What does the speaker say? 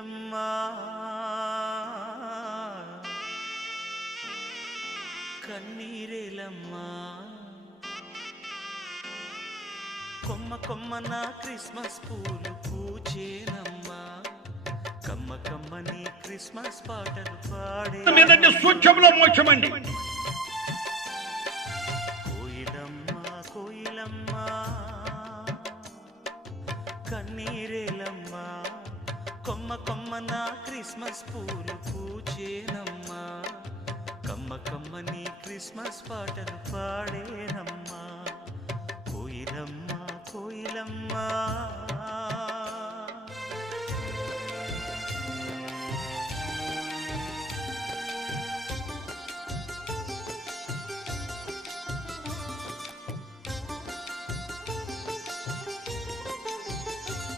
కోయిలమ్మా కన్నీరేలమ్మా కొమ్మ Kommana Christmas పూలు పూచేనమ్మా కమ్మ కమ్మని Christmas పాటలు పాడే మీదంటే సూక్ష్మంలో మోక్షమండి. కోయిలమ్మా కోయిలమ్మా కన్నీరేలమ్మా కొమ్మ కొమ్మన క్రిస్మస్ పూలు పూచేనమ్మా కమ్మ కమ్మని క్రిస్మస్ పాటలు పాడేనమ్మా కోయిలమ్మా కోయిలమ్మా